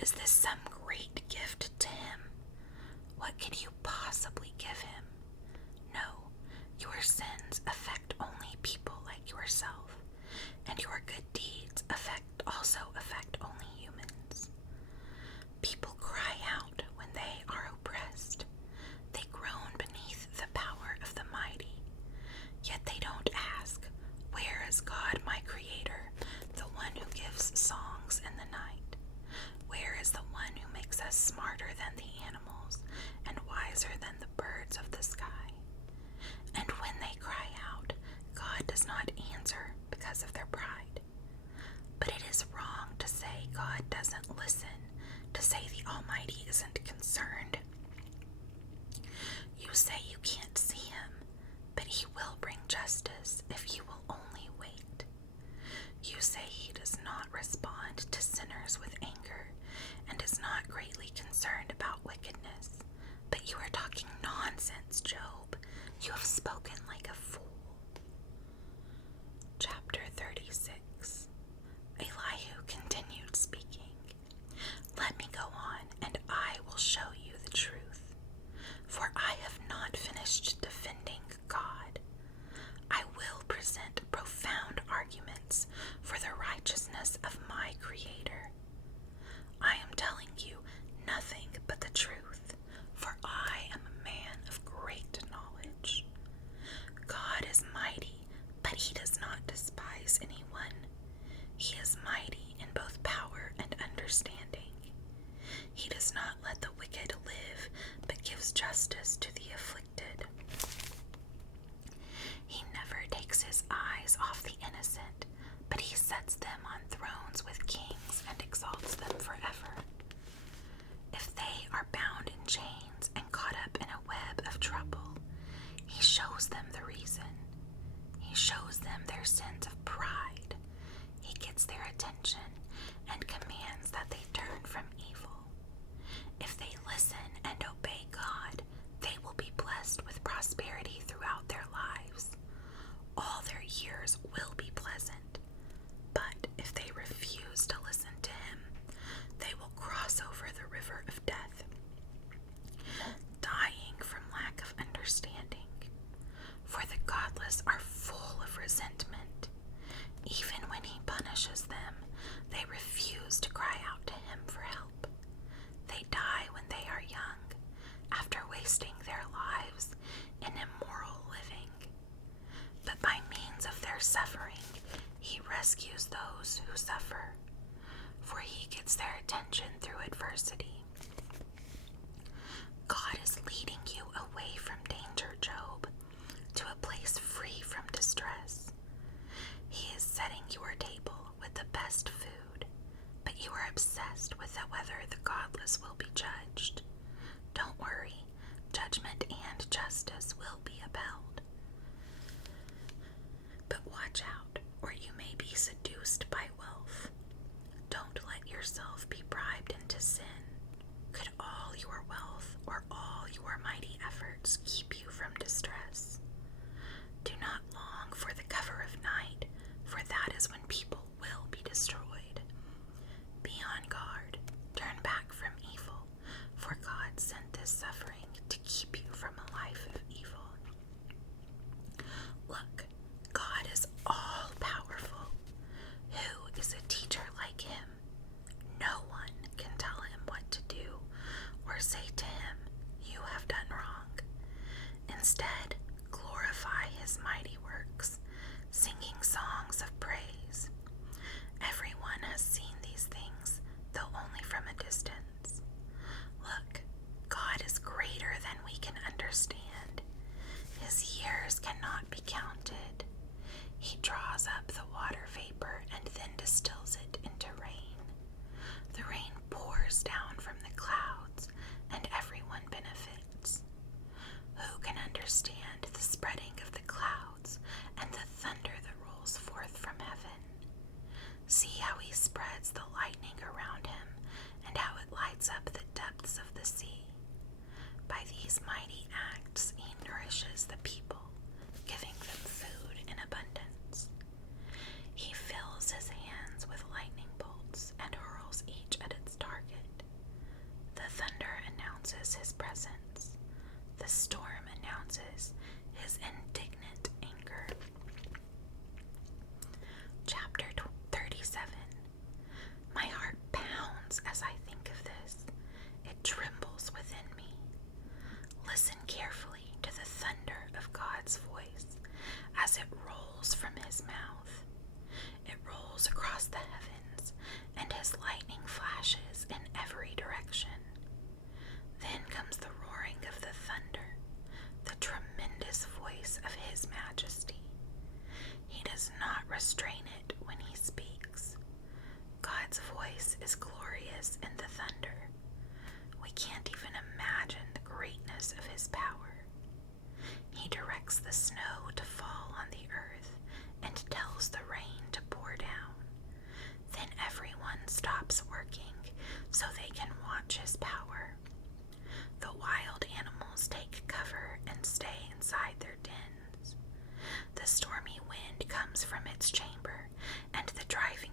Is this some great gift to him? What could you possibly give him? No, your sins affect only people like yourself, and your good deeds also affect only humans. People cry out when they are oppressed. They groan beneath the power of the mighty. Yet they don't ask, where is God, my Creator, the one who gives songs in the night? Where is the one who makes us smarter than the animals and wiser than the birds of the sky? And when they cry out, God does not answer because of their pride. But it is wrong to say God doesn't listen, to say the Almighty isn't concerned. You say you can't see him, but he will bring justice if you will only wait. You say he does not respond to sinners with anger and is not greatly concerned about wickedness, but you are talking nonsense, Job. You have spoken like a fool. Chapter 36. Elihu continued speaking. Let me go on, and I will show you the truth. For I have not finished defending God. I will present profound arguments for the righteousness of my Creator. I am telling you nothing but the truth, for I am a man of great knowledge. God is mighty, but he does not despise anyone. He is mighty in both power and understanding. He does not let the wicked live, but gives justice to the afflicted. He never takes his eyes off the innocent, but he sets them on thrones with kings and exalts them forever. If they are bound in chains and caught up in a web of trouble, he shows them the reason. He shows them their sins of pride. He gets their attention and commands that they turn from evil. If they listen and obey God, they will be blessed with prosperity throughout their lives. All their years will be pleasant. But if they refuse to listen to him, they will cross over the river of death, dying from lack of understanding. For the godless are full of resentment. Even when he punishes them, they refuse to cry out to him for help. They die when they are young, after wasting their lives in immoral living. But by means of their suffering, he rescues those who suffer, for he gets their attention through adversity. God is leading you away from danger, Job, to a place free from distress. He is setting your table with the best food, but you are obsessed with whether the godless will be judged. Don't worry, judgment and justice will be upheld. But watch out, or you may be seduced by wealth. Don't let yourself be bribed into sin. Could all your wealth or all your mighty efforts keep you from distress? Do not long for the cover of night, for that is when people will be destroyed. Be on guard, turn back from evil, for God sent this suffering to keep you from a life of evil. Look, God is all powerful. Who is a teacher like him? No one can tell him what to do or say to him, you have done wrong. Instead, glorify his mighty works, singing songs of praise. Everyone has seen these things, though only from a distance. Look, God is great. announces his presence. The storm announces his indignant anger. Chapter 37. My heart pounds as I think of this. It trembles within me. Listen carefully to the thunder of God's voice as it rolls from his mouth. It rolls across the heavens, and his lightning flashes in every direction. Then comes the roaring of the thunder, the tremendous voice of his majesty. He does not restrain it when he speaks. God's voice is glorious in the thunder. We can't even imagine the greatness of his power. He directs the snow to fall on the earth and tells the rain to pour down. Then everyone stops working so they can watch his power. The wild animals take cover and stay inside their dens. The stormy wind comes from its chamber, and the driving